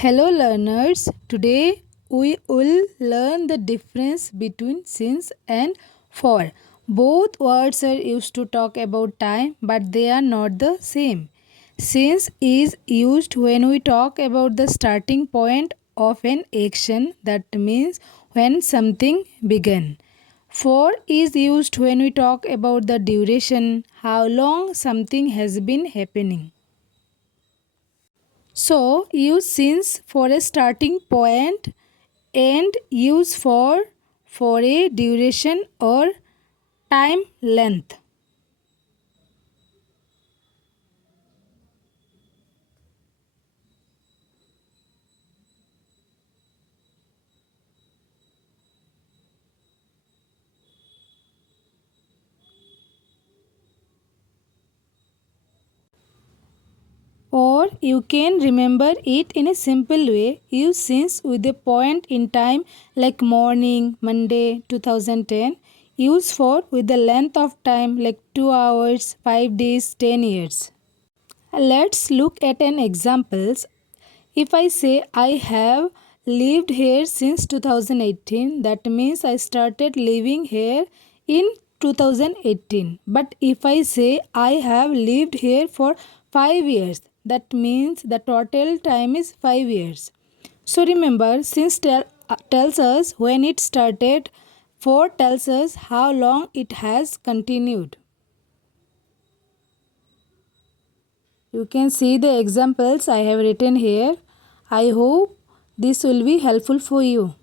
Hello learners, today we will learn the difference between since and for. Both words are used to talk about time but they are not the same. Since is used when we talk about the starting point of an action, that means when something began. For is used when we talk about the duration, how long something has been happening. So use since for a starting point and use for a duration or time length. Or you can remember it in a simple way. Use since with a point in time like morning, Monday, 2010. Use for with the length of time like 2 hours, 5 days, 10 years. Let's look at an examples. If I say I have lived here since 2018, that means I started living here in 2018. But if I say I have lived here for 5 years, that means the total time is 5 years. So remember, since tells us when it started, for tells us how long it has continued. You can see the examples I have written here. I hope this will be helpful for you.